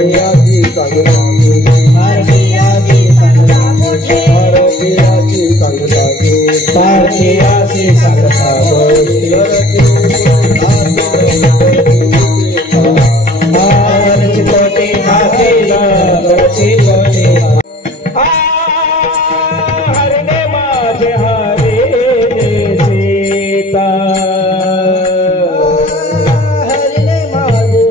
भारतीयाची चांगला तुझे भारतीयाची चांगला तुझे भारतीयाची चांगला तुझे भारतीयाची चांगला तुझे हरणे माझे हरे सीता हरणे माझे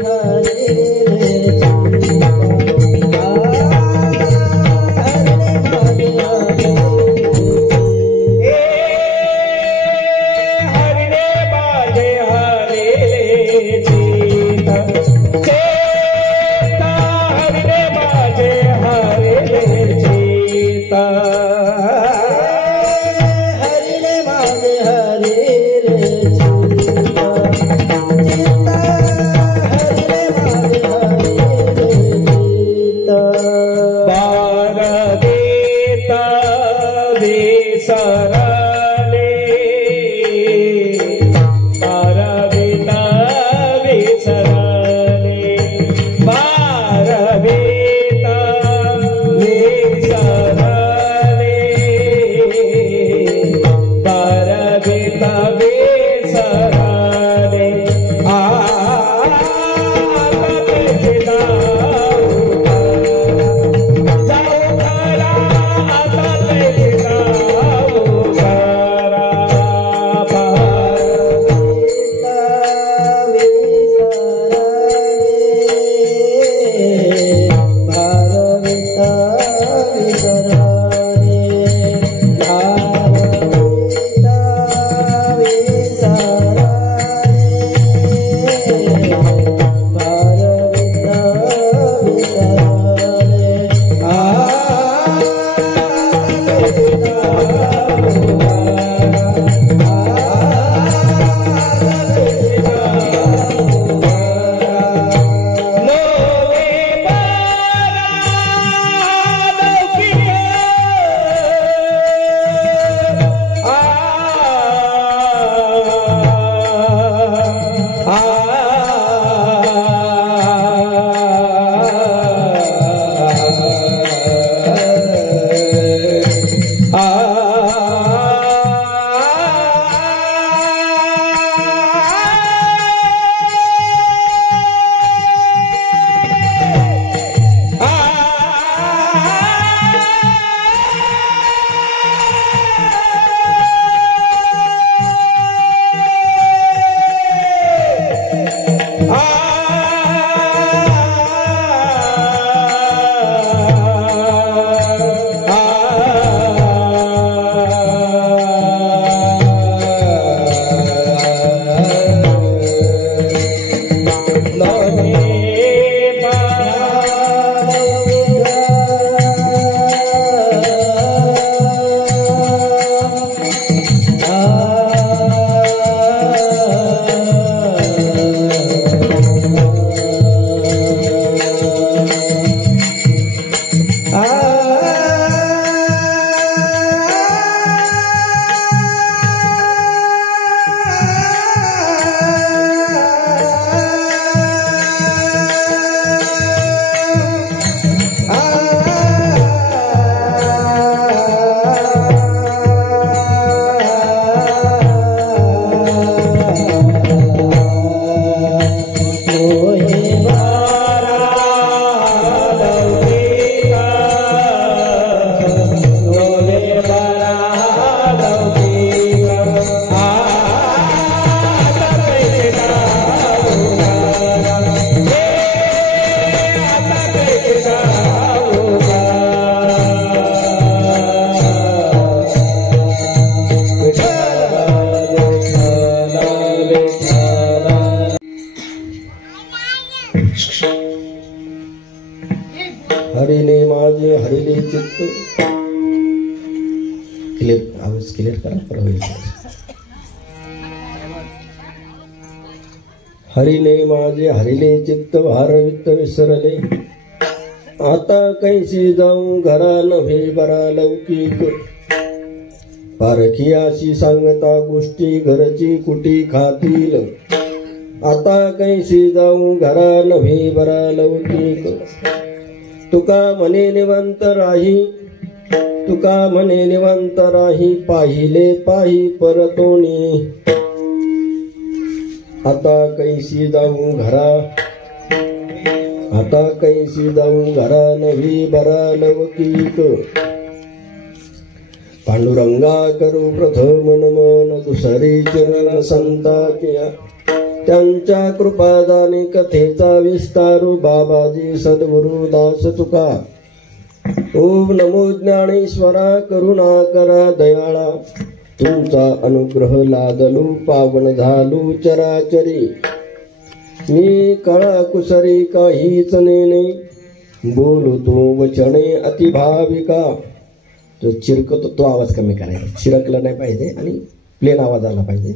हरिने माझे हरिले चित्त आवाज क्लियर करा हरिने माझे हरिले चित्त भारवित्त विसरले आता कैसे जाऊ घरा नव्हे बरा लौकिक पारखियाशी सांगता गोष्टी घरची कुटी खातील आता कैसी जाऊ घरा नव्हे बरा लौकिक तुका म्हणे निवंत राही तुका म्हणे निवंत राही पाहिले पाही परतोनी आता कैसी जाऊ घरा आता कैसी जाऊ घरा नव्हे बरा लौकिक पांडुरंगा करू प्रथम नमन दुसरी चरण संताकिया त्यांच्या कृपादाने कथेचा विस्तारू बाबाजी सद्गुरु दास तुका ओम नमो ज्ञानेश्वरा करुणा करा दयाळा तुमचा अनुग्रह लादलू पावन झालू चराचरी मी कळा कुसरी काहीच नेणे बोलतो वचने अतिभाविका तो चिरकतो तो आवाज कमी करायचा चिरकला नाही पाहिजे आणि प्लेन आवाज आला पाहिजे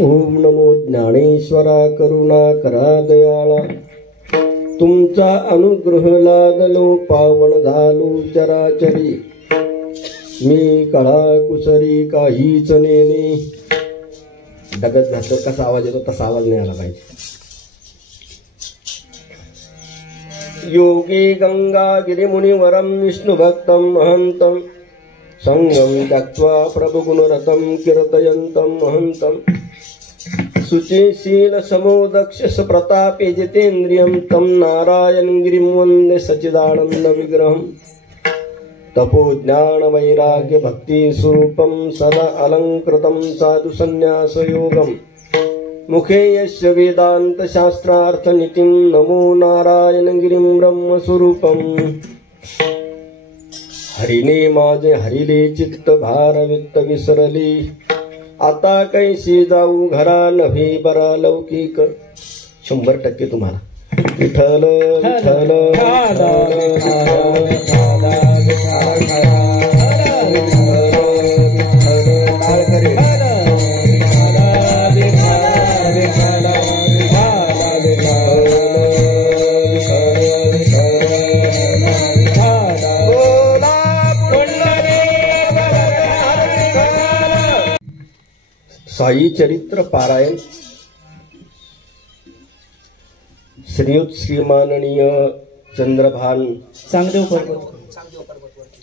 ओम नमो ज्ञानेश्वरा करुणा करा दयाळा तुमचा अनुग्रह लादलो पावन झालो चराचरी मी कळा कुसरी काहीच नेणे डगत घातलं कसा आवाज येतो तसा आवाज नाही आला पाहिजे योगी गंगा गिरिमुनिवरम विष्णु भक्तम महंतम संगम त्यक्त्वा प्रभुगुणरतं कीर्तयन्तं महंतम शुचिशील समोदक्ष प्रतापे जितेन्द्रियं तं नारायण गिरिं वन्दे सच्चिदानंद विग्रहं तपो ज्ञान वैराग्य भक्ति स्वरूपं सदा अलंकृतं साधु संन्यास योगं मुखे यस्य वेदांत शास्त्रार्थ नीतिं नमो नारायण गिरिं ब्रह्म स्वरूपं हरिने माझे हरिले चित्त भार वित्त विसरली आता कैसी जाऊ घरा नव्हे बरा लौकिक 100% तुम्हाला विठ्ठल विठ्ठल साई चरित्र पारायण श्रीयुत श्रीमाननीय चंद्रभान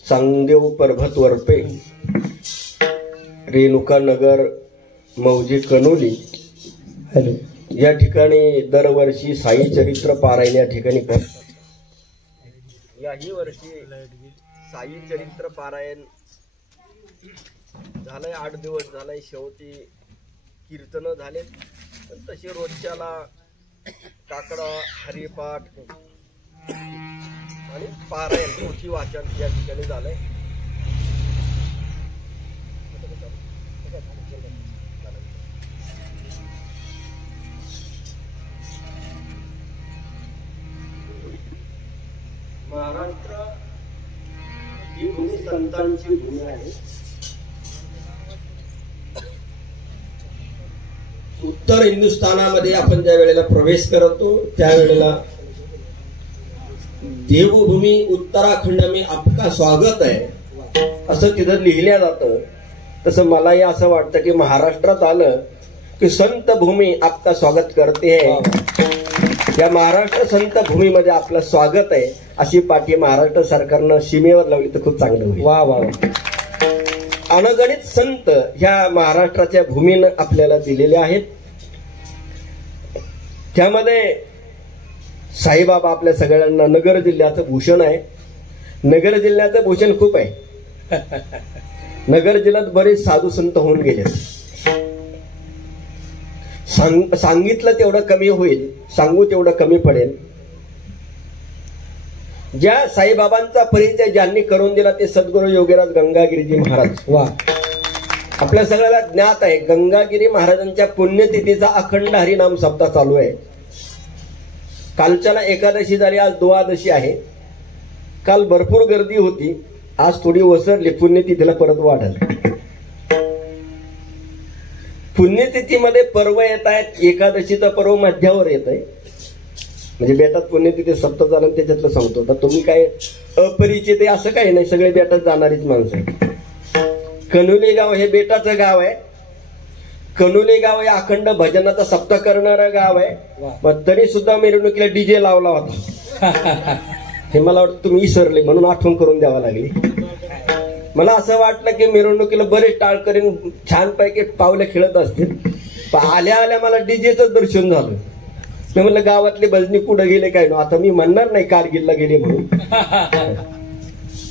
चांगदेव पर्वत वरपे रेणुका नगर मौजे कनोली या ठिकाणी दरवर्षी साई चरित्र पारायण या ठिकाणी याही वर्षी साई चरित्र पारायण झालंय 8 दिवस झालंय शेवटी कीर्तन झाले पण तसे रोजच्याला काकडा हरिपाठ आणि पारायण पोथी वाचन या ठिकाणी झालंय महाराष्ट्र ही भूमी संतांची भूमी आहे उत्तर हिंदुस्थानामध्ये आपण ज्या वेळेला प्रवेश करतो त्यावेळेला देवभूमी उत्तराखंड में आपका स्वागत आहे असं तिथं लिहिल्या जातं तसं मलाही असं वाटतं की महाराष्ट्रात आलं की संत भूमी आपका स्वागत करते आहे या महाराष्ट्र संत भूमीमध्ये आपलं स्वागत आहे अशी पाठी महाराष्ट्र सरकारनं सीमेवर लावली तर खूप चांगलं होईल वा वा अनगणित संत ह्या महाराष्ट्राच्या भूमीनं आपल्याला दिलेले आहेत त्यामध्ये साईबाबा आपल्या सगळ्यांना नगर जिल्ह्याचं भूषण आहे नगर जिल्ह्याचं भूषण खूप आहे नगर जिल्ह्यात बरेच साधू संत होऊन गेले सांगितलं तेवढं कमी होईल सांगू तेवढं कमी पडेल ज्या साईबाबांचा परिचय ज्यांनी करून दिला ते सद्गुरू योगीराज गंगागिरीजी महाराज वा आपल्या सगळ्याला ज्ञात आहे गंगागिरी महाराजांच्या पुण्यतिथीचा अखंड हरिनाम सप्ताह चालू आहे कालच्याला एकादशी झाली आज द्वादशी आहे काल भरपूर गर्दी होती आज थोडी ओसरली पुण्यतिथीला परत वाढल पुण्यतिथीमध्ये पर्व येत आहेत एकादशीचं पर्व मध्यावर येत आहे म्हणजे बेटात पुण्यतिथी सप्ताह झालं त्याच्यातलं सांगतो तर तुम्ही काय अपरिचित आहे असं काही नाही सगळे बेटात जाणारीच माणसं कनोली गाव हे बेटाचं गाव आहे कनोली गाव हे अखंड भजनाचा सप्ताह करणारं गाव आहे. वा. मग तरी सुद्धा मिरवणुकीला डीजे लावला होता. हे मला वाटतं तुम्ही विसरले म्हणून आठवण करून द्यावा लागली. मला असं वाटलं की मिरवणुकीला बरेच टाळकरी छानपैकी पावले खेळत असतील. पण आल्या आल्या मला डीजेचं दर्शन झालं. मी म्हणलं गावातले भजनी कुठं गेले काय ना. आता मी म्हणणार नाही कारगिलला गेले म्हणून,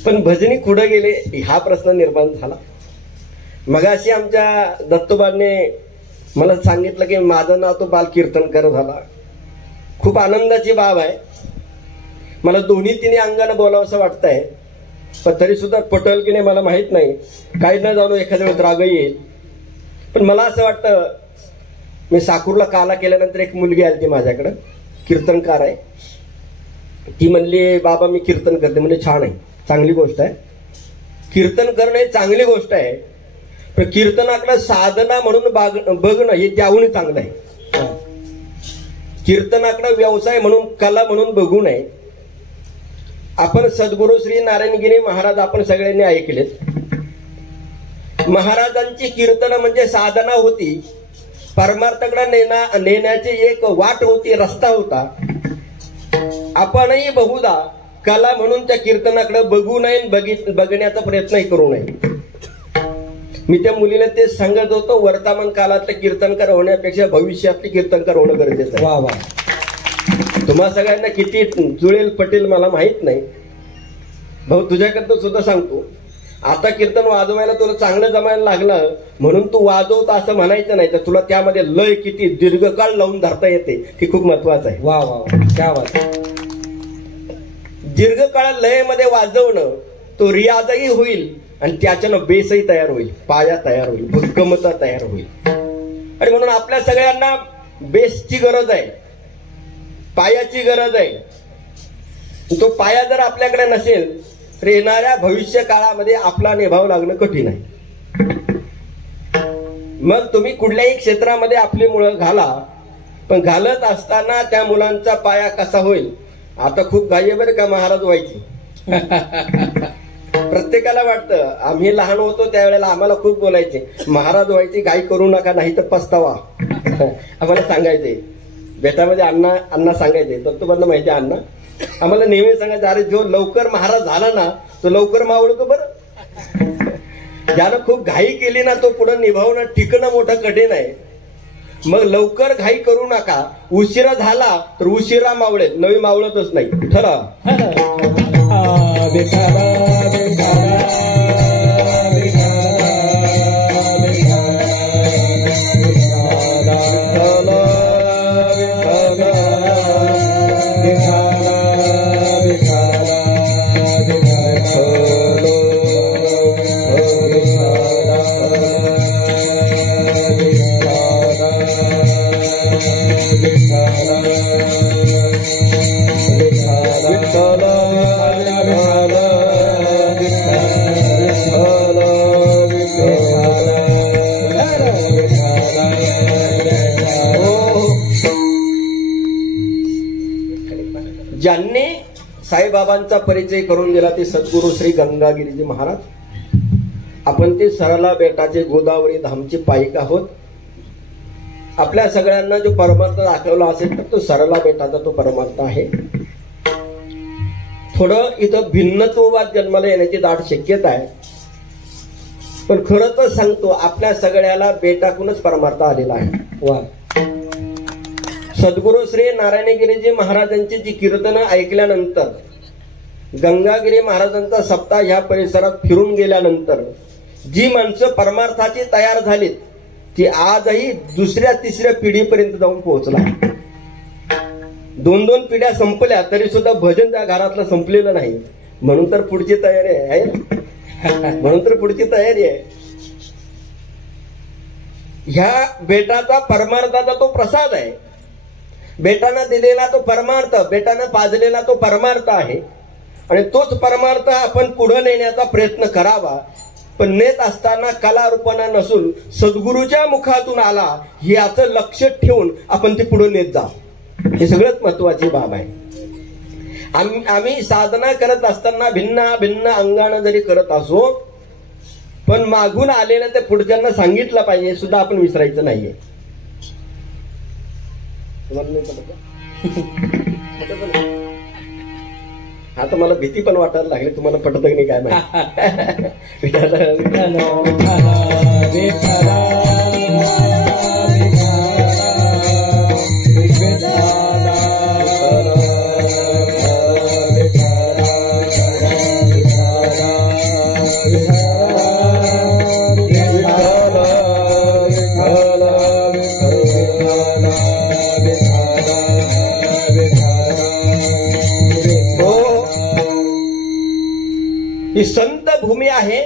पण भजनी कुठं गेले हा प्रश्न निर्माण झाला. मगाशी आमच्या दत्तोबाने मला सांगितलं की माझं नाव तो बाल कीर्तनकर झाला. खूप आनंदाची बाब आहे. मला दोन्ही तिन्ही अंगानं बोलावं असं वाटतंय, पण तरी सुद्धा पटल की नाही मला माहित नाही. काही न जाणू एखाद्या वेळेस राग येईल. पण मला असं वाटतं, मी साकूरला काला केल्यानंतर एक मुलगी आली ती माझ्याकडं, कीर्तनकार आहे. ती म्हणली बाबा मी कीर्तन करते. म्हणजे छान आहे, चांगली गोष्ट आहे. कीर्तन करणं ही चांगली गोष्ट आहे, पण कीर्तनाकडे साधना म्हणून बघणं हे त्याहून चांगलं आहे. कीर्तनाकडे व्यवसाय म्हणून कला म्हणून बघू नये. आपण सद्गुरू श्री नारायणगिरी महाराज आपण सगळ्यांनी ऐकलेत. महाराजांची कीर्तन म्हणजे साधना होती, परमार्थाकडे नेण्याची एक वाट होती, रस्ता होता. आपणही बहुधा कला म्हणून त्या कीर्तनाकडे बघू नये, बघण्याचा प्रयत्नही करू नये. मी त्या मुलीला ते सांगत होतो, वर्तमान काळातले कीर्तनकार होण्यापेक्षा भविष्यातले कीर्तनकार होणं गरजेचं आहे. वा वा. तुम्हा सगळ्यांना किती जुळेल पटेल मला माहित नाही. भाऊ तुझ्याकडं सुद्धा सांगतो, आता कीर्तन वाजवायला तुला चांगलं जमायला लागलं म्हणून तू वाजवता असं म्हणायचं नाही, तर तुला त्यामध्ये लय किती दीर्घकाळ लावून धरता येते हे खूप महत्वाचं आहे. वा वा. क्या बात. दीर्घकाळ लयमध्ये वाजवणं तो रियाजही होईल आणि त्याच्यानं बेसही तयार होईल, पाया तयार होईल, भक्कमता तयार होईल. आणि म्हणून आपल्या सगळ्यांना बेसची गरज आहे, पायाची गरज आहे. तो पाया जर आपल्याकडे नसेल तर येणाऱ्या भविष्य काळामध्ये आपला निभाव लागणं कठीण आहे. मग तुम्ही कुठल्याही क्षेत्रामध्ये आपली मुलं घाला, पण घालत असताना त्या मुलांचा पाया कसा होईल. आता खूप घाई बरं का महाराज व्हायची. प्रत्येकाला वाटतं, आम्ही लहान होतो त्यावेळेला आम्हाला खूप बोलायचे महाराज व्हायची घाई करू नका नाही तर पस्तावा. आम्हाला सांगायचे बेटामध्ये अण्णा सांगायचे, दत्तोबांना माहिती आहे अण्णा आम्हाला नेहमी सांगायचं, अरे जो लवकर महाराज झाला ना तो लवकर मावळतो बरं. ज्यानं खूप घाई केली ना तो पुढे निभावणं टिकणं मोठं कठीण आहे. मग लवकर घाई करू नका, उशिरा झाला तर उशिरा मावळेल, नवी मावळतच नाही. ठरा ज्यांनी साईबाबांचा परिचय करून दिला ते सद्गुरू श्री गंगागिरीजी महाराज. आपण ते सरला बेटाचे गोदावरी धामचे पायिक आहोत. आपल्या सगळ्यांना जो परमार्थ दाखवला असेल तर तो सरला बेटाचा तो परमार्थ आहे. थोडं इथं भिन्नत्ववाद जन्माला येण्याची दाट शक्यता आहे, पण खरं तर सांगतो आपल्या सगळ्याला बेटाकूनच परमार्थ आलेला आहे. वा. सद्गुरू श्री नारायणगिरीजी महाराजांची जी कीर्तनं ऐकल्यानंतर, गंगागिरी महाराजांचा सप्ताह ह्या परिसरात फिरून गेल्यानंतर जी माणसं परमार्थाची तयार झालीत ती आजही दुसऱ्या तिसऱ्या पिढीपर्यंत जाऊन पोहोचला. 2-2 पिढ्या संपल्या तरी सुद्धा भजन त्या घरातलं संपलेलं नाही. म्हणून तर पुढची तयारी आहे म्हणून तर पुढची तयारी आहे. ह्या बेटाचा परमार्थाचा तो प्रसाद आहे. बेटानं दिलेला तो परमार्थ, बेटानं पाजलेला तो परमार्थ आहे. आणि तोच परमार्थ आपण पुढे नेण्याचा प्रयत्न करावा. पण नेत असताना कला रूपाना नसून सद्गुरूच्या मुखातून आला याचं लक्ष ठेवून आपण ते पुढे नेत जा. हे सगळ्यात महत्वाची बाब आहे. आम्ही साधना करत असताना भिन्न भिन्न अंगानं जरी करत असो पण मागून आलेलं ते पुढच्यांना सांगितलं पाहिजे हे सुद्धा आपण विसरायचं नाहीये. तुम्हाला नाही पटत का? आता मला भीती पण वाटायला लागली, तुम्हाला पटत की नाही काय माहिती. ही संत भूमी आहे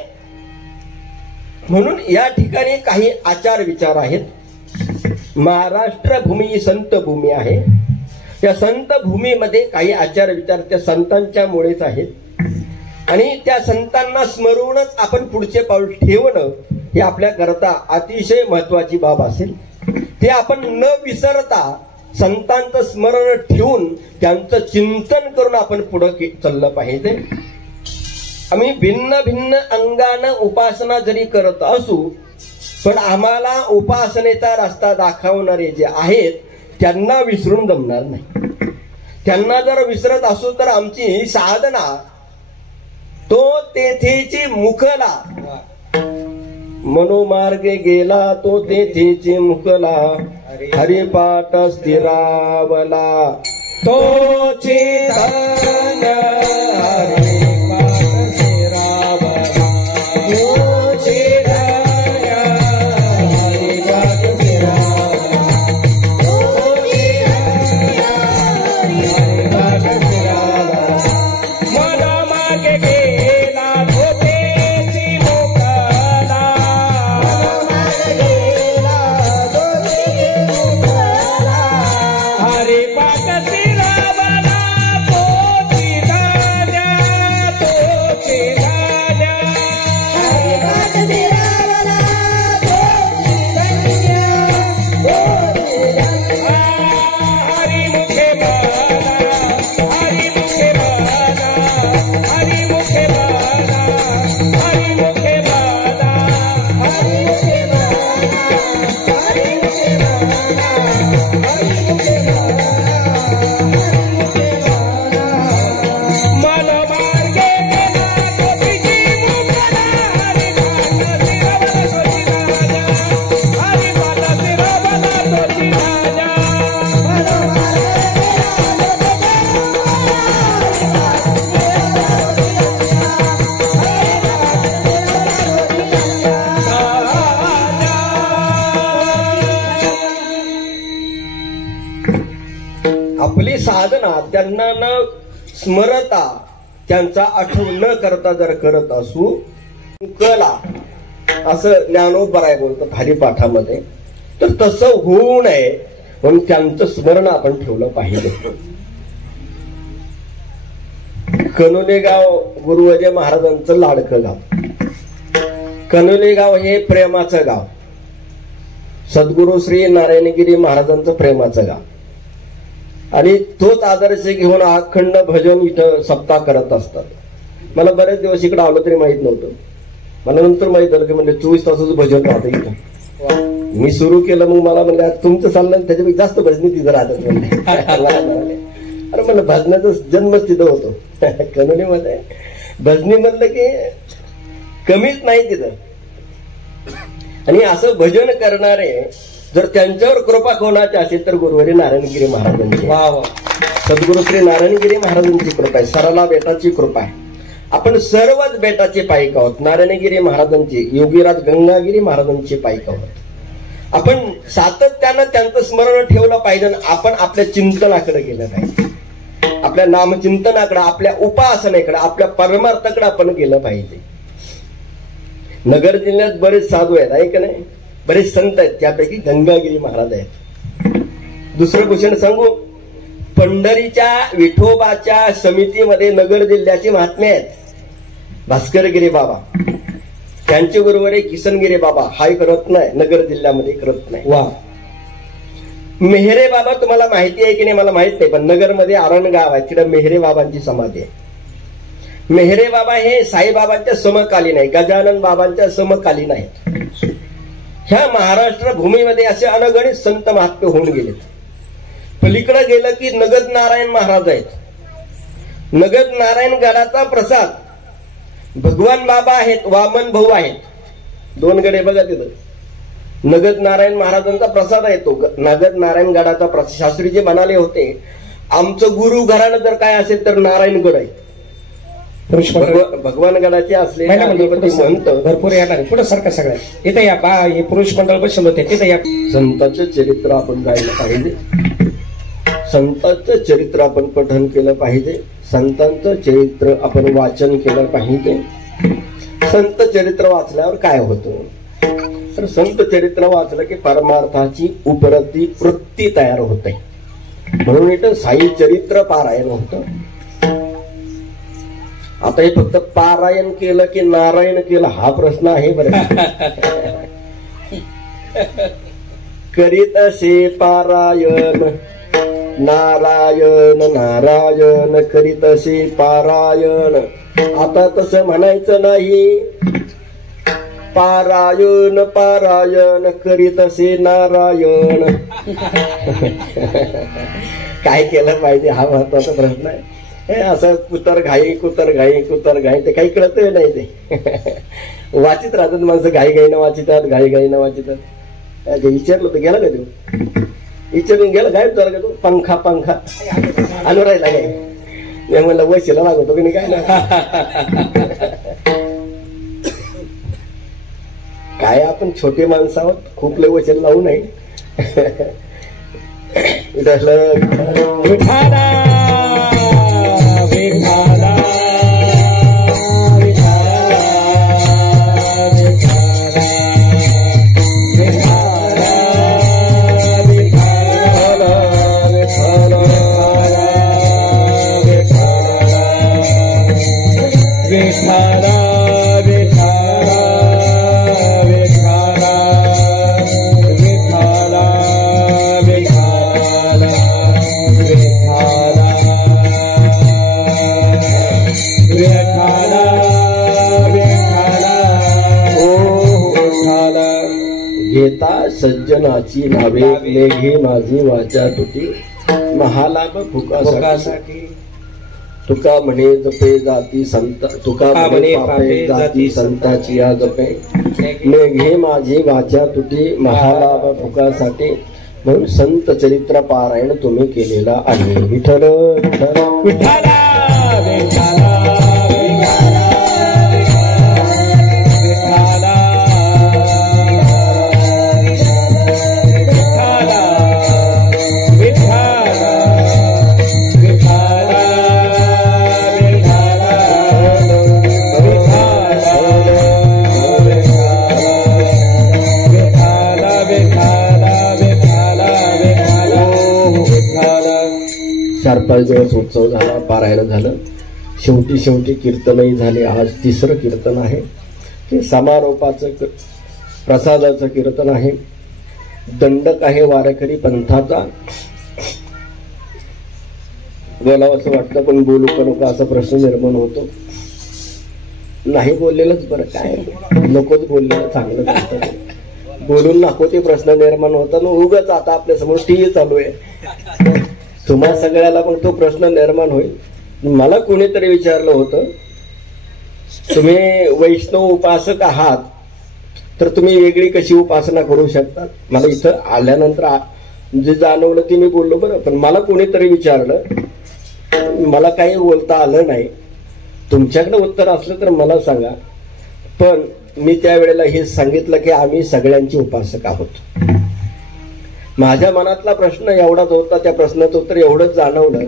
म्हणून या ठिकाणी काही आचार विचार आहेत. महाराष्ट्र भूमी ही संत भूमी आहे. त्या संत भूमीमध्ये काही आचार विचार त्या संतांच्या मुळेच आहेत आणि त्या संतांना स्मरूनच आपण पुढचे पाऊल ठेवणं हे आपल्याकरता अतिशय महत्वाची बाब असेल. ते आपण न विसरता संतांचं स्मरण ठेवून त्यांचं चिंतन करून आपण पुढे चाललं पाहिजे. आम्ही भिन्न भिन्न अंगानं उपासना जरी करत असू पण आम्हाला उपासनेचा रस्ता दाखवणारे जे आहेत त्यांना विसरून जमणार नाही. त्यांना जर विसरत असू तर आमची साधना तो तेथेची मुखला मनोमार्गे गेला तो तेथेची मुखला हरिपाठ स्थिरावला तो चेतन आपली साधना त्यांना न स्मरता त्यांचा आठवण न करता जर करत असू कला असं ज्ञानोबराय बोलतात हरिपाठामध्ये तर तसं होऊ नये म्हणून त्यांचं स्मरण आपण ठेवलं पाहिजे. कनोले गाव गुरु अजय महाराजांचं लाडकं गाव. कनोले गाव हे प्रेमाचं गाव. सद्गुरु श्री नारायणगिरी महाराजांचं प्रेमाचं गाव आणि तोच आदर्श घेऊन अखंड भजन इथं सप्ताह करत असतात. मला बरेच दिवस इकडे आलो तरी माहित नव्हतं. मला नंतर माहित झालं की म्हणजे 24 तासाचं भजन राहतं इथं. मी सुरू केलं मग मला म्हणजे तुमचं चाललं त्याच्यापेक्षा जास्त भजनी तिथं राहतात म्हणजे. अरे मला भजनाचा जन्मच तिथं होतो कणोलीमध्ये. भजनी म्हणलं की कमीच नाही तिथं. आणि असं भजन करणारे जर त्यांच्यावर कृपा कोणाची असेल तर गुरुवारी नारायणगिरी महाराजांची. वा वा. सद्गुरु श्री नारायणगिरी महाराजांची कृपा आहे. सरला बेटाची कृपा आहे. आपण सर्वच बेटाचे पायिक आहोत. नारायणगिरी महाराजांची, योगीराज गंगागिरी महाराजांची पायिक आहोत. आपण सातत्यानं त्यांचं स्मरण ठेवलं पाहिजे. आपण आपल्या चिंतनाकडे गेलं पाहिजे. आपल्या नामचिंतनाकडे, आपल्या उपासनेकडे, आपल्या परमार्थाकडे आपण गेलं पाहिजे. नगर जिल्ह्यात बरेच साधू आहेत आहे का नाही, बरेच संत आहेत. त्यापैकी गंगागिरी महाराज आहेत. दुसरं भूषण सांगू, पंढरीच्या विठोबाच्या समितीमध्ये नगर जिल्ह्याचे महात्मे आहेत. भास्करगिरी बाबा, त्यांचे बरोबर आहे किसनगिरी बाबा. हा एक रत्न आहे नगर जिल्ह्यामध्ये, एक रत्न आहे. वा. मेहरे बाबा तुम्हाला माहिती आहे की नाही मला माहित नाही, पण नगरमध्ये आरण गाव आहे, तिकडे मेहरे बाबांची समाधी आहे. मेहरे बाबा हे साईबाबांच्या समकालीन आहे, गजानन बाबांच्या समकालीन आहेत. ह्या महाराष्ट्र भूमीमध्ये असे अनगणित संत महात्मे होऊन गेलेत. पलीकडे गेलं की नगद नारायण महाराज आहेत. नगद नारायण गडाचा प्रसाद भगवान बाबा आहेत, वामन भाऊ आहेत. 2 गडे बघा तिथं. नगद नारायण महाराजांचा प्रसाद आहे तो. नगद नारायण गडाचा प्रसाद. शास्त्रीजी म्हणाले होते, आमचं गुरु घराणं जर काय असेल तर नारायणगड आहे. भगवान गडाचे असलेले संत भरपूर येणार पुढे सारखं सगळ्यात इथे या हे पुरुष मंडळ बसले होते तिथे या. संतांचं चरित्र आपण गायलं पाहिजे. संतांचं चरित्र आपण पठन केलं पाहिजे. संतांचं चरित्र आपण वाचन केलं पाहिजे. संत चरित्र वाचल्यावर काय होतं तर संत चरित्र वाचलं की परमार्थाची उपरती वृत्ती तयार होते. म्हणून इथं साई चरित्र पारायण होतं. आता हे फक्त पारायण केलं की नारायण केलं हा प्रश्न आहे बरं. करीत असे पारायण नारायण नारायण करीत असे पारायण. आता तसं म्हणायचं नाही. पारायण पारायण करीत असे नारायण. काय केलं पाहिजे हा महत्वाचा प्रश्न आहे. हे असं कुतर घाई कुतर घाई कुतर घाई ते काही कळत नाही. ते वाचित राहतात माणसं. घाई घाईनं वाचितात, घाई घाईनं वाचितात. विचारलं तर गेला का तू? विचारून गेला गायब झाला का तू? पंखा पंखा आणून राहिला काय? मी म्हणलं वशीला लागतो की नाही काय ना. काय आपण छोटे माणसं आहोत, खूप लय वचन लावू नये. घेता सज्जनाची नावे लेघे माझी वाचा तुटी. महालाभ फुकासाठी तुका म्हणे जपे जाती संत. तुका म्हणे पापे जाती संताची या जपे. मेघे माझी वाचा तुटी महालाभ फुकासाठी. म्हणून संत चरित्र पारायण तुम्ही केलेला आहे. विठ्ठल विठ्ठल चार 5 दिवस उत्सव झाला, पारायण झालं. शेवटी कीर्तनही झाले. आज 3रं कीर्तन आहे. ते समारोपाचं प्रसादाचं कीर्तन आहे. दंडक आहे वारकरी पंथाचा. बोलावं असं वाटतं पण बोलू का नको असा प्रश्न निर्माण होतो. नाही बोललेलंच बरं. काय नकोच बोललेलं चांगलं असतं. बोलून नको ते प्रश्न निर्माण होतात. उगाच आता आपल्या समोर टीव्ही चालू आहे. तुम्हा सगळ्याला पण तो प्रश्न निर्माण होईल. मला कोणीतरी विचारलं होतं, तुम्ही वैष्णव उपासक आहात तर तुम्ही वेगळी कशी उपासना करू शकता? मला इथं आल्यानंतर जे जाणवलं ते मी बोललो बरं. पण मला कोणीतरी विचारलं, मला काही बोलता आलं नाही. तुमच्याकडे उत्तर असलं तर मला सांगा. पण मी त्यावेळेला हे सांगितलं की आम्ही सगळ्यांची उपासक आहोत. माझ्या मनातला प्रश्न एवढाच होता. त्या प्रश्नाचं उत्तर एवढंच जाणवलं.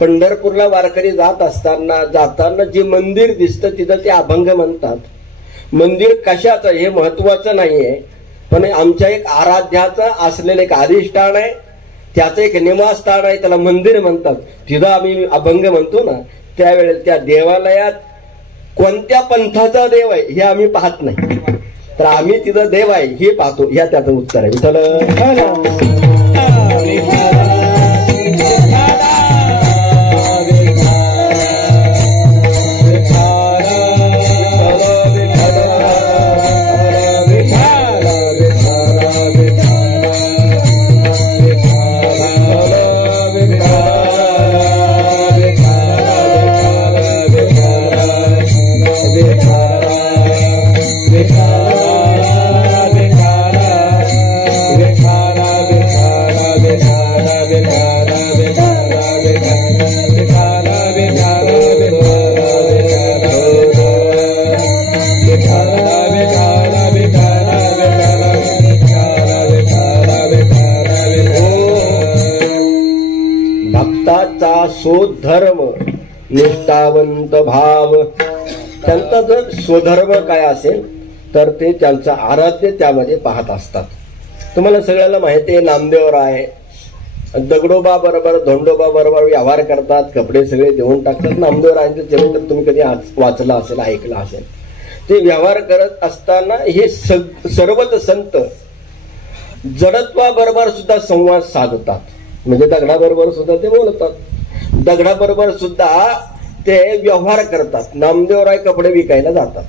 पंढरपूरला वारकरी जाताना जे मंदिर दिसतं तिथं ते अभंग म्हणतात. मंदिर कशाचं हे महत्वाचं नाहीये, पण आमच्या एक आराध्याचं असलेलं एक अधिष्ठान आहे, त्याचं एक निवासस्थान आहे, त्याला मंदिर म्हणतात. तिथं आम्ही अभंग म्हणतो ना, त्यावेळेला त्या देवालयात कोणत्या पंथाचा देव आहे हे आम्ही पाहत नाही, तर आम्ही तिथं देव आहे हे पाहतो. ह्या त्याचं उत्तर आहे. विठ्ठल पिताचा स्वधर्म निष्ठावंत भाव, त्यांचा जर स्वधर्म काय असेल तर ते त्यांचं आराध्य त्यामध्ये पाहत असतात. तुम्हाला सगळ्याला माहिती आहे, नामदेवराय दगडोबा बरोबर धोंडोबा बरोबर व्यवहार करतात, कपडे सगळे देऊन टाकतात. नामदेवरायांचं चरित्र तुम्ही कधी वाचलं असेल, ऐकलं असेल. ते व्यवहार करत असताना हे सर्वच संत जडत्वाबरोबर सुद्धा संवाद साधतात. म्हणजे दगडाबरोबर सुद्धा ते बोलतात, दगडाबरोबर सुद्धा ते व्यवहार करतात. नामदेवराय कपडे विकायला जातात.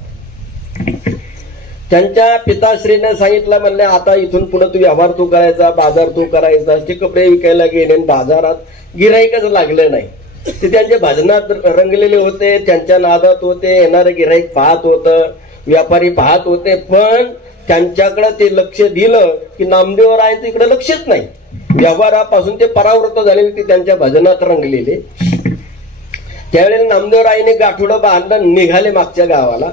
त्यांच्या पिताश्रीने सांगितलं, म्हणले आता इथून पुढे तू व्यवहार तू करायचा, बाजार तू करायचा. ते कपडे विकायला गेले, बाजारात गिराईकच लागले नाही. ते त्यांच्या भजनात रंगलेले होते, त्यांच्या नादात होते. येणारे गिराईक पाहत होतं, व्यापारी पाहत होते, पण त्यांच्याकडे ते लक्ष दिलं की नामदेवरायांचं इकडे लक्षच नाही. व्यवहारापासून ते परावृत्त झालेले, ते त्यांच्या भजनात रंगलेले. त्यावेळेला नामदेवरायांनी गाठोडं बांधलं, निघाले मागच्या गावाला.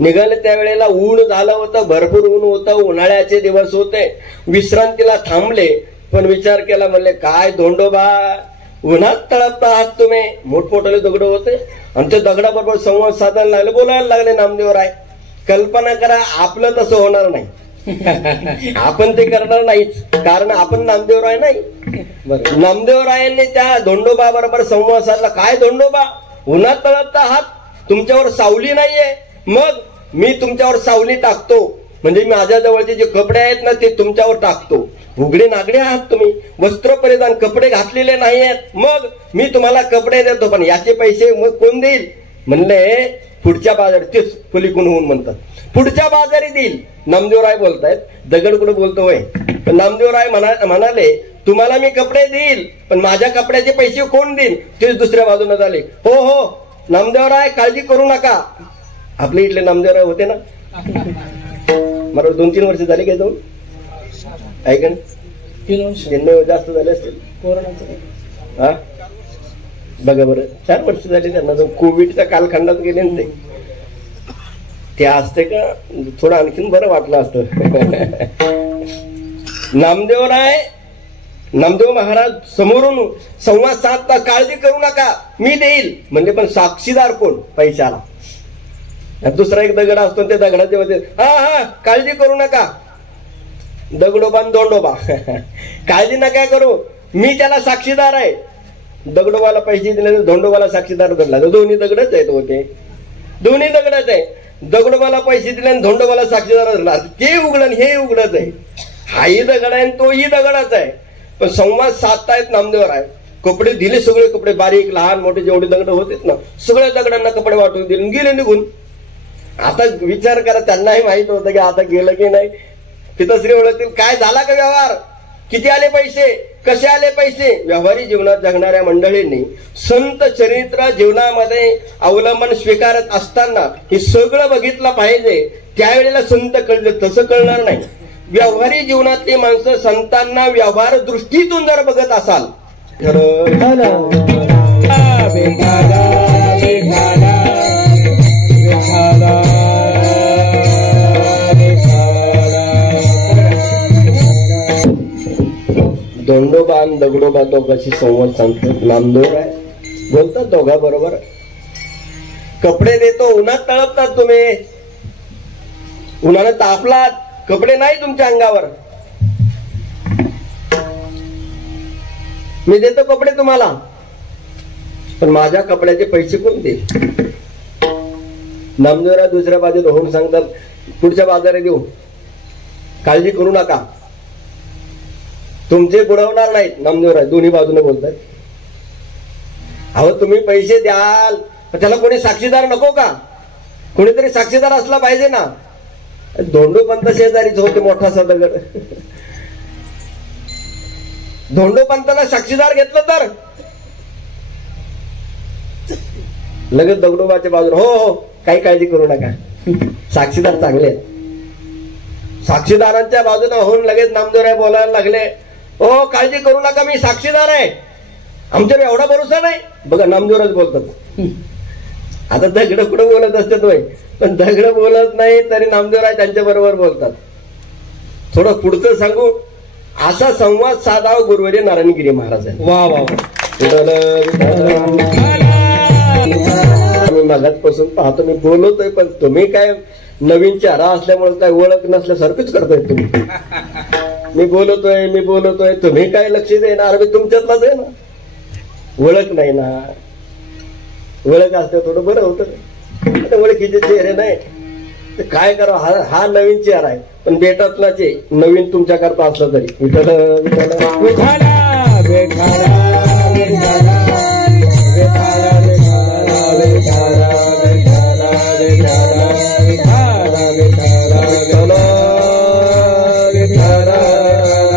निघाले त्यावेळेला ऊन झालं होतं, भरपूर ऊन होतं, उन्हाळ्याचे दिवस होते. विश्रांतीला थांबले, पण विचार केला, म्हणले काय धोंडोबा उन्हात तळपता आहात तुम्ही. मोठमोठाले दगड होते आणि ते दगडाबरोबर संवाद साधायला लागले, बोलायला लागले नामदेवराय. कल्पना करा, आपलं तसं होणार नाही. आपण ते करणार नाहीच, कारण आपण नामदेवराय नाही. नामदेवरायांनी त्या धोंडोबा बरोबर संवाद साधला. काय धोंडोबा, उन्हात तळपता आहात, तुमच्यावर सावली नाहीये, मग मी तुमच्यावर सावली टाकतो. म्हणजे माझ्या जवळचे जे कपडे आहेत ना, ते तुमच्यावर टाकतो. उघडे नागडे आहात तुम्ही, वस्त्र परिधान कपडे घातलेले नाही आहेत, मग मी तुम्हाला कपडे देतो, पण याचे पैसे मग कोण देईल. म्हणले पुढच्या बाजारी. तेच पलीकडून होऊन म्हणतात, पुढच्या बाजारी देईल. नामदेवराय बोलतायत, दगड कुठे बोलतो होय. पण नामदेवराय म्हणाले, तुम्हाला मी कपडे देईल, पण माझ्या कपड्याचे पैसे कोण देईल. तेच दुसऱ्या बाजूने झाले, हो हो नामदेवराय काळजी करू नका. आपले इथले नामदेवराय होते ना, मला 2-3 वर्ष झाली काय जाऊन, ऐका ना, 3 वर्ष जास्त झाले असतील. हा बघा बरं, 4 वर्ष झाली त्यांना जाऊन. कोविडच्या कालखंडात गेले ना ते असते का, थोडं आणखीन बरं वाटलं असतं. नामदेव महाराज समोरून संवाद साधता, काळजी करू नका मी देईल. म्हणजे पण साक्षीदार कोण, पैशाला. दुसरा एक दगड असतो, ते दगडाचे होते, हा हा काळजी करू नका, दगडोबा धोंडोबा. काळजी नका करू, मी त्याला साक्षीदार आहे. दगडोबाला पैसे दिले, धोंडोबाला साक्षीदार धरला. दोन्ही दगडच आहेत होते, दोन्ही दगडच आहे. दगडोबाला पैसे दिले आणि धोंडोबाला साक्षीदार धरला. ते उघडन हे उघडच आहे, हाही दगड आहे तोही दगडच आहे. पण संवाद साधतायत नामदेवराय. कपडे दिले, सगळे कपडे, बारीक लहान मोठे जेवढे दगड होते ना, सगळ्या दगडांना कपडे वाटून दिले, गेले निघून. आता विचार करा, त्यांनाही माहित होतं की आता गेलं की नाही. पिताश्री ओळखतील, काय झाला का व्यवहार, किती आले पैसे, कसे आले पैसे. व्यवहारी जीवनात जगणाऱ्या मंडळींनी संत चरित्र जीवनामध्ये अवलंबन स्वीकारत असताना हे सगळं बघितलं पाहिजे. त्यावेळेला संत कळले, तसं कळणार नाही. व्यवहारी जीवनातली माणसं संतांना व्यवहार दृष्टीतून जर बघत असाल तर धोंडोबा आणि दगडोबा दोघांशी संवाद सांगतात. नामदेवराय बोलतात दोघा बरोबर, कपडे देतो, उन्हात तळपतात तुम्ही, उन्हानं तापलात, कपडे नाही तुमच्या अंगावर, मी देतो कपडे तुम्हाला, पण माझ्या कपड्याचे पैसे कोण देईल. नामदेवराय दुसऱ्या बाजूला होऊन सांगतात, पुढच्या बाजारात देऊ, काळजी करू नका, तुमचे बुडवणार नाहीत. नामदेवराय दोन्ही बाजूने बोलतात. अहो तुम्ही पैसे द्याल, त्याला कोणी साक्षीदार नको का, कोणीतरी साक्षीदार असला पाहिजे ना. धोंडोपंत शेजारीच होते, मोठासा दगड. धोंडोपंताला साक्षीदार घेतलं तर लगेच दगडोबाच्या बाजूला, हो हो काही काळजी करू नका, साक्षीदार चांगले आहेत. साक्षीदारांच्या बाजूने होऊन लगेच नामदेवराय बोलायला लागले, हो काळजी करू नका, मी साक्षीदार आहे, आमच्यावर एवढा भरोसा नाही. बघा नामदेवराज बोलतात. आता दगड कुठं बोलत असतात होय, पण दगड बोलत नाही तरी नामदेवराय त्यांच्या बरोबर बोलतात. थोडं पुढचं सांगू, असा संवाद साधावा गुरुवर्य नारायणगिरी महाराज. वा वा. मी मगाचपासून पाहतो, मी बोलवतोय पण तुम्ही काय नवीन चेहरा असल्यामुळे काय ओळख नसल्यासारखंच करताय तुम्ही. मी बोलवतोय तुम्ही काय लक्ष देणार? मी तुमच्यातलाच आहे ना. ओळख नाही ना. ओळख असते थोडं बरं होतं. ओळखीचे चेहरे नाही तर काय करावं. हा नवीन चेहरा आहे पण बेटातलाच आहे, नवीन तुमच्या करता असलं तरी. विठ्ठल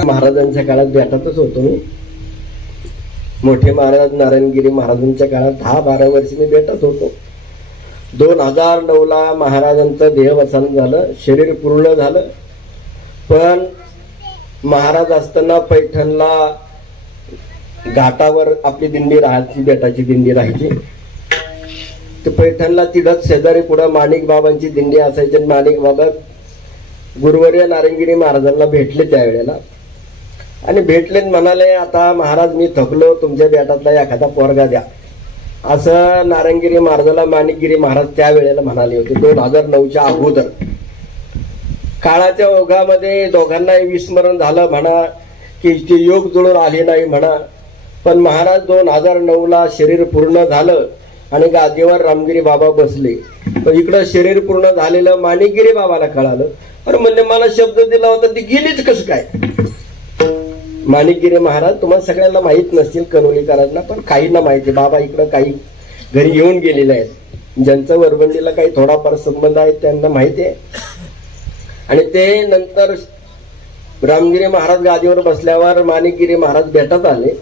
महाराजांच्या काळात बेटातच होतो मी. मोठे महाराज नारायणगिरी महाराजांच्या काळात 10-12 वर्ष मी बेटात होतो. 2009ला महाराजांचं देहवसान झालं, शरीर पूर्ण झालं. पण महाराज असताना पैठणला घाटावर आपली दिंडी राहायची, बेटाची दिंडी राहायची. ते पैठणला तिडत शेजारी पुढे माणिक बाबांची दिंडी असायची. माणिक बाबा गुरुवर्य नारायणगिरी महाराजांना भेटले त्यावेळेला आणि भेटले म्हणाले, आता महाराज मी थकलो, तुमच्या बेटातला एखादा पोरगा द्या. असं नारायणगिरी महाराजाला माणिकगिरी महाराज त्यावेळेला म्हणाले होते. 2009च्या अगोदर. काळाच्या ओघामध्ये दोघांनाही विस्मरण झालं म्हणा की ते योग जुळून आले नाही म्हणा. पण महाराज 2009ला शरीर पूर्ण झालं आणि गादीवर रामगिरी बाबा बसले. पण इकडं शरीर पूर्ण झालेलं माणिकगिरी बाबाला कळालं. अरे म्हणले मला शब्द दिला होता ती गेलीच कसं काय. माणिकगिरी महाराज तुम्हाला सगळ्यांना माहित नसतील कणोलीकरांना, पण काहींना माहिती. बाबा इकडं काही घरी येऊन गेलेले आहेत. ज्यांचं वरबंडीला काही थोडाफार संबंध आहे त्यांना माहिती आहे. आणि ते नंतर रामगिरी महाराज गादीवर बसल्यावर माणिकगिरी महाराज भेटत आले.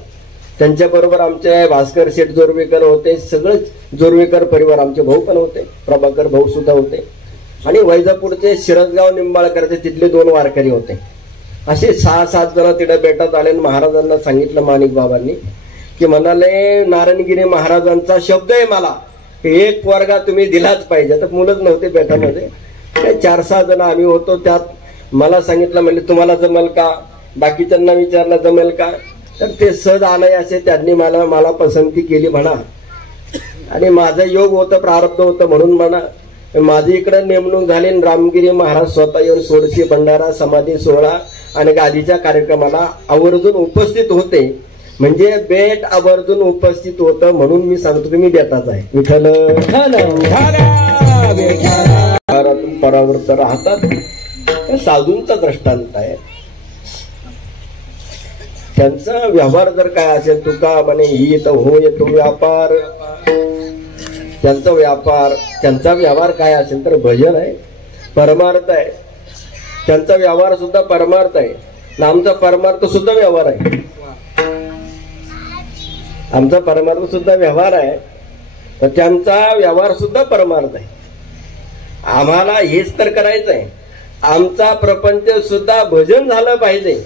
त्यांच्याबरोबर आमचे भास्कर शेठ जोरवेकर होते. सगळंच जोरवेकर परिवार, आमचे भाऊ पण होते, प्रभाकर भाऊ सुद्धा होते. आणि वैजापूरचे शिरसगाव निंबाळकरचे तिथले 2 वारकरी होते. असे 6-7 जण तिथे भेटत आले. महाराजांना सांगितलं माणिक बाबांनी की म्हणाले नारायणगिरी महाराजांचा शब्द आहे मला, एक वर्गा तुम्ही दिलाच पाहिजे. तर मुलंच नव्हते बेटामध्ये, 4-6 जण आम्ही होतो. त्यात मला सांगितलं म्हणजे तुम्हाला जमेल का, बाकीच्यांना विचारलं जमेल का. तर ते सहज आलंय असे त्यांनी मला पसंती केली म्हणा. आणि माझं योग होतं, प्रारब्ध होतं म्हणून म्हणा. माझी इकडे नेमणूक झाली. रामगिरी महाराज स्वतः येऊन 1600 भंडारा समाधी सोहळा आणि गादीच्या कार्यक्रमाला आवर्जून उपस्थित होते. म्हणजे बेट आवर्जून उपस्थित होतं म्हणून मी सांगतो की मी बेटाच आहे. विठ्ठल परावृत्त राहतात. साधूंचा दृष्टांत आहे. त्यांचा व्यवहार जर काय असेल, तुका म्हणे ही तर हो येतो व्यापार. त्यांचा व्यापार, त्यांचा व्यवहार काय असेल तर भजन आहे, परमार्थ आहे. त्यांचा व्यवहार सुद्धा परमार्थ आहे. आमचा परमार्थ सुद्धा व्यवहार आहे. आमचा परमार्थ सुद्धा व्यवहार आहे, तर त्यांचा व्यवहार सुद्धा परमार्थ आहे. आम्हाला हेच तर करायचं आहे. आमचा प्रपंच सुद्धा भजन झालं पाहिजे,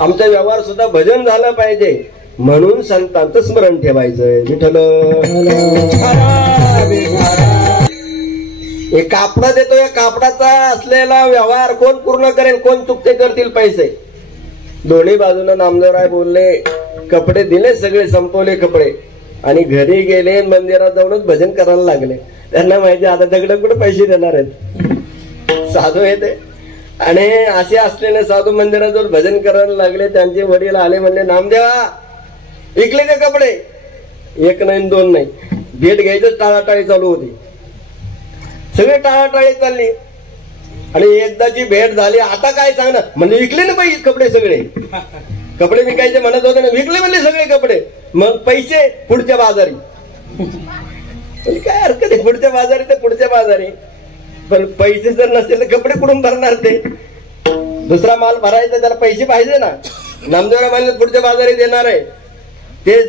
आमचा व्यवहार सुद्धा भजन झालं पाहिजे. म्हणून संतांचं स्मरण ठेवायचंय. विठ्ठल एक कापडा देतो, या कापडाचा असलेला व्यवहार कोण पूर्ण करेल, कोण चुकते करतील पैसे. दोन्ही बाजूला नामदेवराय बोलले, कपडे दिले, सगळे संपवले कपडे आणि घरी गेले. मंदिरात जाऊनच भजन करायला लागले. त्यांना माहिती आता दगड कुठे पैसे देणार आहेत, साधू येते. आणि असे असलेले साधू मंदिरात जाऊन भजन करायला लागले. त्यांचे वडील आले, म्हणले नामदेवा विकले का कपडे? 1 नाही 2 नाही, भेट घ्यायचं टाळाटाळी चालू होती. सगळे टाळाटाळी चालली आणि एकदाची भेट झाली. आता काय सांगणार, म्हणजे विकले ना पाहिजे कपडे, सगळे कपडे विकायचे म्हणत होते ना, विकले म्हणले सगळे कपडे. मग पैसे पुढच्या बाजारी. काय हरकत आहे, पुढच्या बाजारी तर पुढच्या बाजारी. पण पैसे जर नसतील तर कपडे कुठून भरणार? ते दुसरा माल भरायचा, त्याला पैसे पाहिजे ना. नामदेवराय म्हणले पुढच्या बाजारी देणार आहे. ते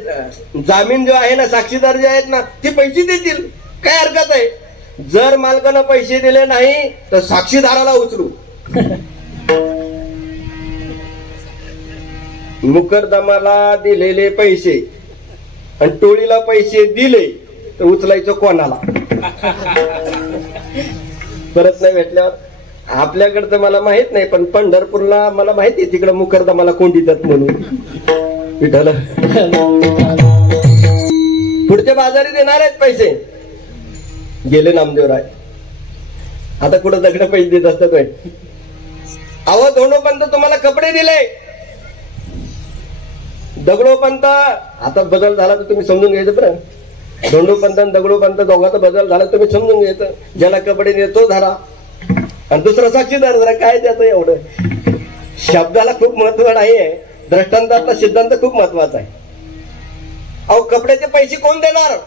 जामीन जो आहे ना, साक्षीदार जे आहेत ना, ते पैसे देतील, काय हरकत आहे. जर मालकानं पैसे दिले नाही तर साक्षीदाराला उचलू. मुकरदमाला दिलेले पैसे आणि टोळीला पैसे दिले तर उचलायचं कोणाला? परत नाही भेटल्यावर. आपल्याकडचं मला माहित नाही, पण पंढरपूरला मला माहिती आहे, तिकडे मुकरदमाला कोंडीतात म्हणून. विठ्ठल पुढच्या बाजारी देणार आहेत पैसे. गेले नामदेवराय. आता कुठं दगड पैसे देत असतात. अहो धोंडोपंत तुम्हाला कपडे दिले. दगडोपंत आता बदल झाला तर तुम्ही समजून घ्यायचं बरं. धोंडोपंत आणि दगडोपंत दोघांचा बदल झाला तुम्ही समजून घ्यायचं. ज्याला कपडे देतो धरा आणि दुसरा साक्षीदार जरा. काय त्याचं एवढं. शब्दाला खूप महत्व नाहीये. दृष्टांतातला सिद्धांत खूप महत्वाचा आहे. अहो कपड्याचे पैसे कोण देणार.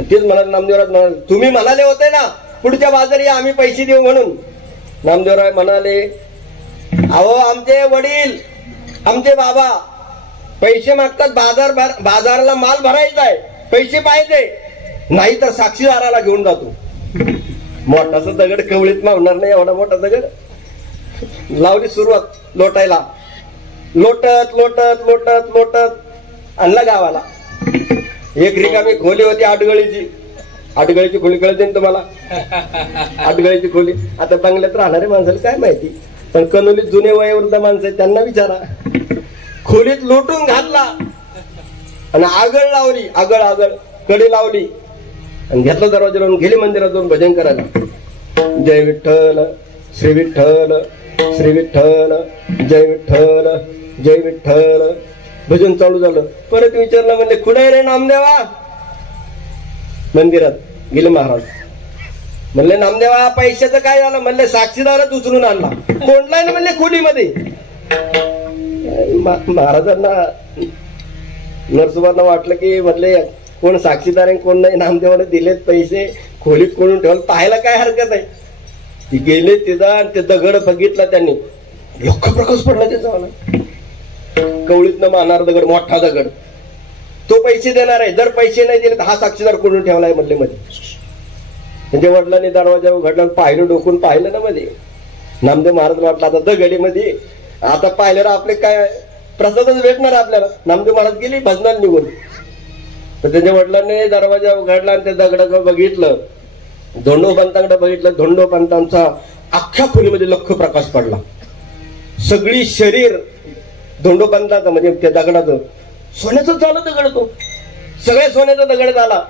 तेच म्हणाले नामदेवराज म्हणाले तुम्ही म्हणाले होते ना पुढच्या बाजारी आम्ही पैसे देऊ म्हणून. नामदेवराय म्हणाले अहो आमचे वडील आमचे बाबा पैसे मागतात. बाजाराला माल भरायचा आहे. पैसे पाहिजे नाही तर साक्षीदाराला घेऊन जातो. मोठासा दगड कवळीत मागणार नाही. एवढा मोठा दगड लावली सुरुवात लोटायला. लोटत लोटत लोटत लोटत आणला गावाला. एक रिकामी खोली होती आडगळीची. आडगळीची खोली कळते ना तुम्हाला. आडगळीची खोली. आता बंगल्यात राहणारे माणसाला काय माहिती पण कनोलीत जुने वयोवृद्ध माणसं आहेत त्यांना विचारा. खोलीत लोटून घातला आणि आगळ लावली. आगळ आगळ कडी लावली आणि घेतला दरवाजा लावून गेली मंदिरात जाऊन भजन करायला. जय विठ्ठल श्री विठ्ठल श्री विठ्ठल जय विठ्ठल जय विठ्ठल भजन चालू झालं. परत विचारलं म्हणले कुठे रे नामदेवा. मंदिरात गेले महाराज. म्हणले नामदेवा पैशाचं काय झालं. म्हणले साक्षीदारच उचलून आणला. कोणलाय ना म्हणले खोलीमध्ये. महाराजांना नरसोबांना वाटलं की म्हटले कोण साक्षीदार आहे कोण नाही. नामदेवाने दिलेत पैसे खोलीत कोणून ठेवलं पाहायला काय हरकत आहे. ती गेले तिथं ते दगड बघितला त्यांनी. एवढा प्रकाश पडला त्याचा मला. कवळीतनं मारणार दगड मोठा दगड. तो पैसे देणार आहे. जर पैसे नाही दिले तर हा साक्षीदार कोणून ठेवलाय म्हटले मध्ये. म्हणजे वडिलांनी दरवाजा उघडला पाहिलं डोकून पाहिलं ना मध्ये. नामदेव महाराज वाटला आता दगडीमध्ये आता पाहिलं आपले काय प्रसादच भेटणार आपल्याला. नामदेव महाराज गेली भजनाला निघून. तर त्याच्या वडिलांनी दरवाजा उघडला आणि ते दगडाकडे बघितलं. धोंडोपंतांकडे बघितलं. धोंडोपंतांचा अख्ख्या खोलीमध्ये लख प्रकाश पडला. सगळी शरीर धोंडोपंताचं म्हणजे त्या दगडाचं सोन्याचं झालं दगड. तो सगळ्या सोन्याचा दगड झाला.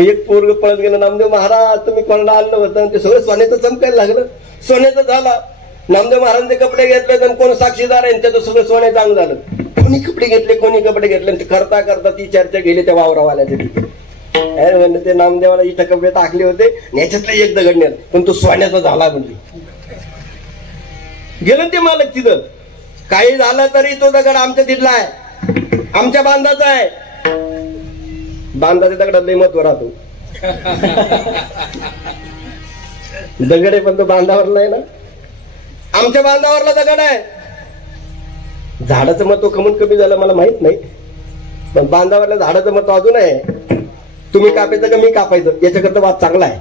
एक पोरग पळत गेलं नामदेव महाराज तुम्ही कोणाला आणलं होतं. ते सगळं सोन्याचं चमकायला लागलं. सोन्याचं झालं. नामदेव महाराजांचे कपडे घेतले तर कोण साक्षीदार आहे त्याचं सगळं सोन्याचं अंग झालं. कोणी कपडे घेतले कोणी कपडे घेतले. ते करता करता ती चर्चा गेली त्या वावरावाल्याच्या तिथे. म्हणजे ते नामदेवाला इथं कपडे टाकले होते याच्यातला एक दगड नेल पण तो सोन्याचा झाला म्हणजे. गेलं ते मालक तिथं. काही झालं तरी तो दगड आमच्या तिथला आहे. आमच्या बांधाचा आहे. बांधाच्या दगडात लय महत्व राहतो. दगड आहे पण तो बांधावरला आहे ना. आमच्या बांधावरला दगड आहे. झाडाचं महत्व कमी कमी झालं मला माहित नाही पण बांधावरल्या झाडाचं महत्व अजून आहे. तुम्ही कापायचं का मी कापायचं याच्याकरता वाद चांगला आहे.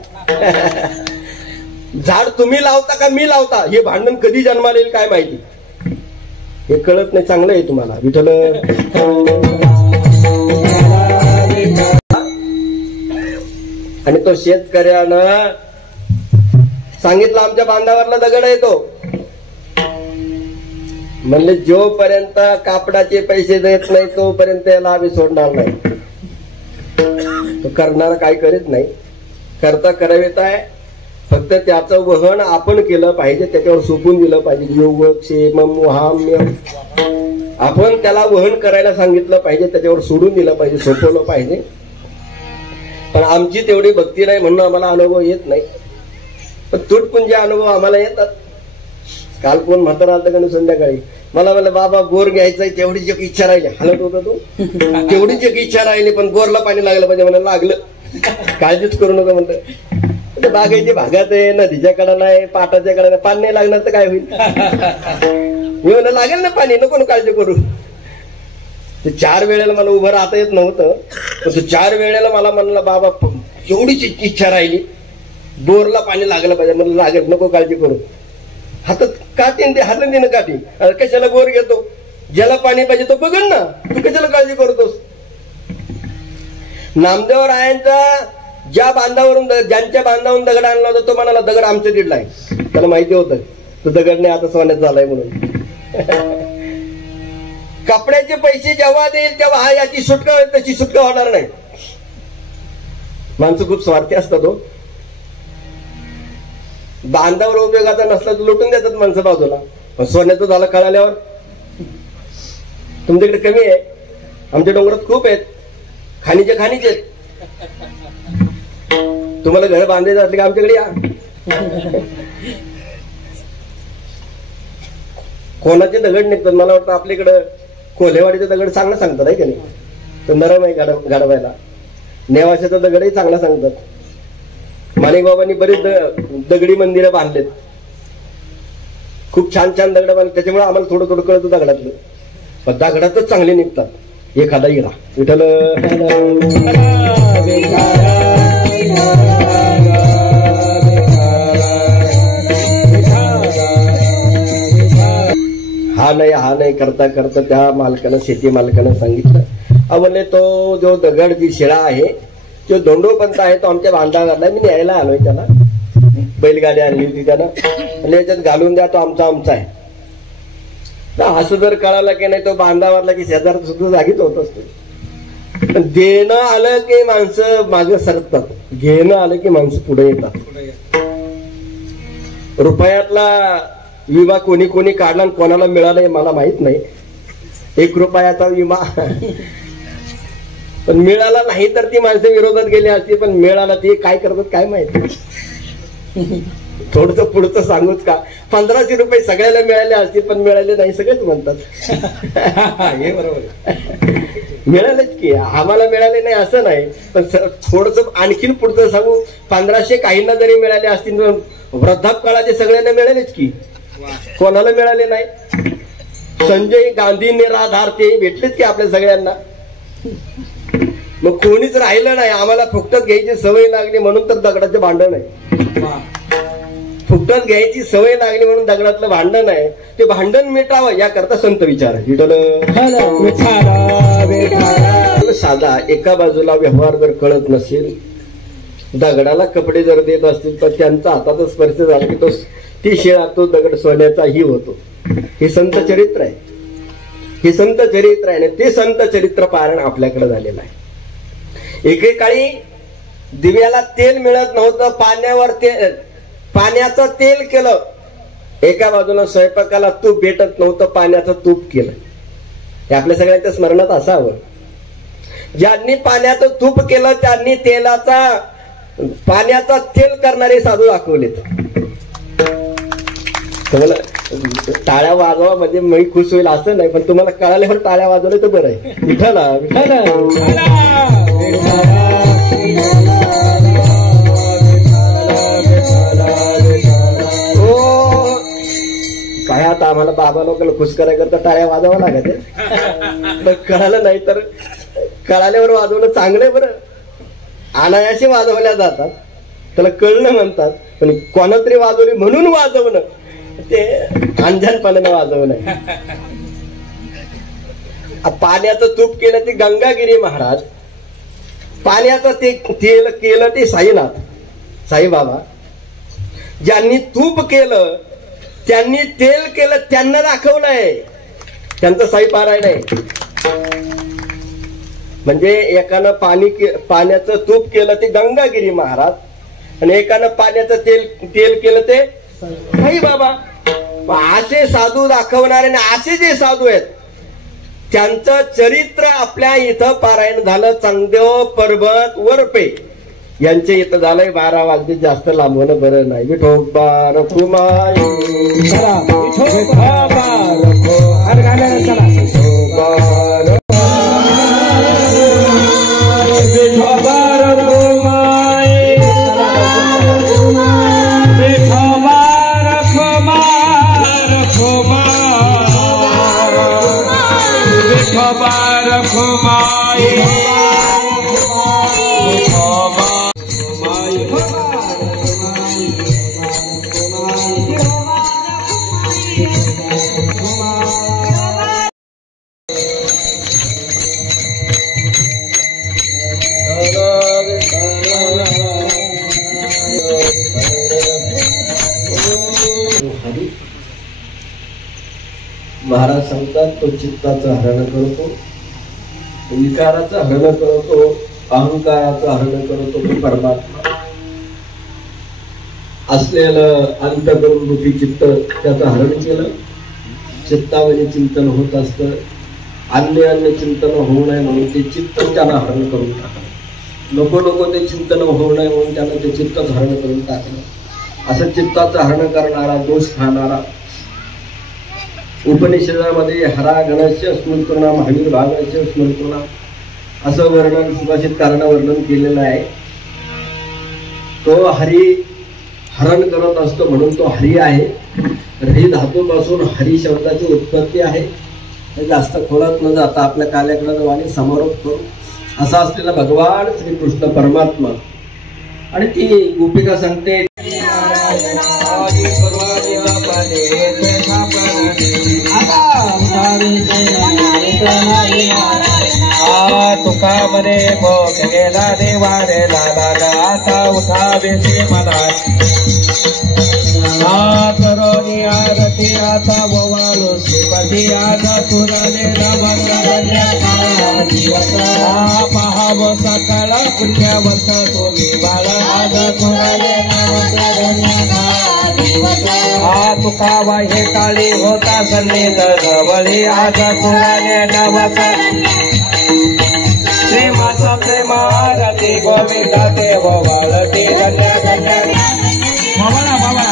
झाड तुम्ही लावता का मी लावता हे भांडण कधी जन्माला येईल काय माहिती. हे कळत नाही. चांगलं आहे तुम्हाला विठ्ठल. आणि तो शेतकऱ्यानं सांगितलं आमच्या बांधावरला दगड आहे तो. म्हणले जोपर्यंत कापडाचे पैसे देत नाही तोपर्यंत याला आम्ही सोडणार नाही. तो करणारा काय करीत नाही. करता करावेत आहे. फक्त त्याचं वहन आपण केलं पाहिजे. त्याच्यावर सोपून दिलं पाहिजे. योग क्षेम मोहाम्य आपण त्याला वहन करायला सांगितलं पाहिजे. त्याच्यावर सोडून दिलं पाहिजे. सोपवलं पाहिजे. पण आमची तेवढी भक्ती नाही म्हणून आम्हाला अनुभव येत नाही. पण तुटपुंजे अनुभव आम्हाला येतात. काल कोण म्हातारा आलता का संध्याकाळी मला म्हणलं बाबा बोर घ्यायचंय तेवढीच एक इच्छा राहिली. हलत होता तो. तेवढीच एक इच्छा राहिली पण बोरला पाणी लागलं पाहिजे मला. लागलं. काळजीच करू नका म्हणतं. बागायची भागात आहे नदीच्या कडाला आहे पाटाच्या कडाला पाणी नाही लागणार तर काय होईल. मी म्हणलं लागेल ना पाणी नको ना काळजी करू. ते 4 वेळेला मला उभं राहता येत नव्हतं पण तो 4 वेळेला मला म्हणला बाबा एवढीच इच्छा राहिली बोरला पाणी लागलं पाहिजे. म्हणलं लागेल नको काळजी करू. हातात काठी ते हातात देणं काठी. कशाला बोर घेतो. ज्याला पाणी पाहिजे तो बघन ना. तू कशाला काळजी करतोस. नामदेवरायांचा ज्या बांधावरून ज्यांच्या बांधावरून दगड आणला होता तो म्हणाला दगड आमच्या दीडला आहे. त्याला माहिती होतं तो दगड नाही आता सोन्यात झालाय म्हणून. कपड्याचे पैसे जेव्हा देईल तेव्हा हा याची सुटका होईल त्याची सुटका होणार नाही. माणसं खूप स्वार्थी असतात हो. बांधावर उपयोगाचा नसला तर लुटून देतात माणसं बाजूला. पण सोन्याचं झालं कळाल्यावर तुमच्याकडे कमी आहे, आमच्या डोंगरात खूप आहेत. खाणीचे खाणीचे आहेत. तुम्हाला घर बांधायचं असले की आमच्याकडे या. कोणाचे दगड निघतात. मला वाटतं आपल्याकडं कोल्हेवाडीचे दगड चांगलं सांगतात आहे का नाही. तो नरम आहे गाडवायला. नेवाशाचा दगडही चांगला सांगतात. माणिक बाबांनी बरीच दगडी मंदिरं बांधलेत. खूप छान छान दगड बांधले. त्याच्यामुळे आम्हाला थोडं थोडं कळतं दगडातलं. पण दगडातच चांगले निघतात. एखादा हिरा. विठ्ठल हा नाही करता करता त्या मालकानं, शेती मालकानं सांगितलं, म्हणले तो जो दगड जी शिळा आहे तो दोंडोपंत आहे, तो आमच्या बांधावरला मी न्यायला आलोय. त्याला बैलगाडी आणली होती त्यानं, म्हणजे याच्यात घालून द्या, तो आमचा आहे. असं जर कळालं की नाही तो बांधावरला की शेजार सुद्धा जागीच होत असतो. देणं आलं की माणसं मागे सरकतात, घेणं आलं की माणसं पुढे येतात. रुपयातला विमा कोणी कोणी काढला आणि कोणाला मिळाला मला माहित नाही. 1 रुपयाचा विमा पण मिळाला नाही तर ती माणसं विरोधात गेली असती. पण मिळाला ती काय करतात काय माहिती. थोडस पुढचं सांगूच का. 1500 रुपये सगळ्याला मिळाले असतील पण मिळाले नाही सगळेच म्हणतात. हे बरोबर मिळालेच की आम्हाला मिळाले नाही असं नाही. पण थोडस आणखीन पुढचं सांगू. 1500 काहींना जरी मिळाले असतील तर वृद्धापकाळाचे सगळ्यांना मिळालेच की. कोणाला मिळाले नाही. संजय गांधी निराधार ते भेटलेच की आपल्या सगळ्यांना. मग कोणीच राहिलं नाही. आम्हाला फुकटात घ्यायची सवय लागली म्हणून तर दगडाचं भांडण आहे. फुकटात घ्यायची सवय लागली म्हणून दगडातलं भांडण आहे. ते भांडण मिटावं याकरता संत विचार. साधा एका बाजूला व्यवहार जर कळत नसेल, दगडाला कपडे जर देत असतील तर त्यांचा हाताचा स्पर्श झाला की ती शिळा तो दगड सोन्याचाही होतो. हे संत चरित्र आहे. हे संत चरित्र आहे. ते संत चरित्र पारायण आपल्याकडे झालेलं आहे. एकेकाळी दिव्याला तेल मिळत नव्हतं. पाण्याचं तेल केलं. एका बाजूला स्वयंपाकाला तूप भेटत नव्हतं, पाण्याचं तूप केलं. हे आपल्या सगळ्यांच्या स्मरणात असावं. ज्यांनी पाण्याचं तूप केलं त्यांनी पाण्याचा तेल करणारे साधू दाखवलेत. तुम्हाला टाळ्या वाजवा म्हणजे मी खुश होईल असं नाही, पण तुम्हाला कळाले पण टाळ्या वाजवले तर बरं आहे. विठ्ठला विठ्ठला काय आता आम्हाला बाबा लोकांना खुश करायकरता टाळ्या वाजवा लागत. कळालं नाही तर कळाल्यावर वाजवणं चांगलंय बरं. अनायासे वाजवल्या जातात त्याला कळणं म्हणतात. पण कोणा तरी वाजवली म्हणून वाजवणं ते अंधनपणाने वाजवणं. पाण्याचं तूप केलं ते गंगागिरी महाराज. पाण्याचं ते तेल केलं ते साईनाथ साईबाबा. ज्यांनी तूप केलं त्यांनी तेल केलं त्यांना दाखवलंय. त्यांचं साई पारायण आहे. म्हणजे एकानं पाण्याचं तूप केलं ते गंगागिरी महाराज आणि एकानं पाण्याचं तेल केलं ते साई बाबा. असे साधू दाखवणारे आणि असे जे साधू आहेत त्यांचं चरित्र आपल्या इथं पारायण झालं. चांगदेव पर्वत वरपे यांचे इथं झालंय. 12 वाजले. जास्त लांबवणं बरं नाही. विठोबा रखुमाई महाराज सांगतात तो चित्ताचं हरण करतो, विकाराचं हरण करतो अहंकाराचं हरण करतो तो परमात्मा असलेलं अंतःकरण रूपी चित्त त्याचं हरण केलं. चित्तामध्ये चिंतन होत असतं. अन्य चिंतन होऊ नये म्हणून ते चित्त त्याला हरण करून टाकलं. नको ते चिंतन होऊ नये म्हणून त्यानं ते चित्तच हरण करून टाकलं. असं चित्ताचं हरण करणारा, दोष खाणारा उपनिषदामध्ये हरा गणस्य स्मृतुना महावीर भागस्य स्मृतुना असं वर्णन सुभाषित कारण वर्णन केलेलं आहे. तो हरी हरण करत असतो म्हणून तो हरी आहे. हरी धातूपासून हरी शब्दाची उत्पत्ती आहे. हे जास्त खोलात न जाता आपल्या काल्याकडे वाणी समारोप करू. असा असलेला भगवान श्रीकृष्ण परमात्मा आणि ती गोपिका सांगते तुका मने भोग गेला देवारे लाला आता उठावेसे मला करोनी आरती आता ववालो श्रीपती आता तुराने पहाव सकाळ पुण्यावत तुम्ही बाळा आता तुराने तुका वाहे काळी होता सन्निध जवळी आता तुराने नवसा प्रेमाचा प्रेम आरती गोविंदा देव वाळती धन्य धन्य बाबा बाबा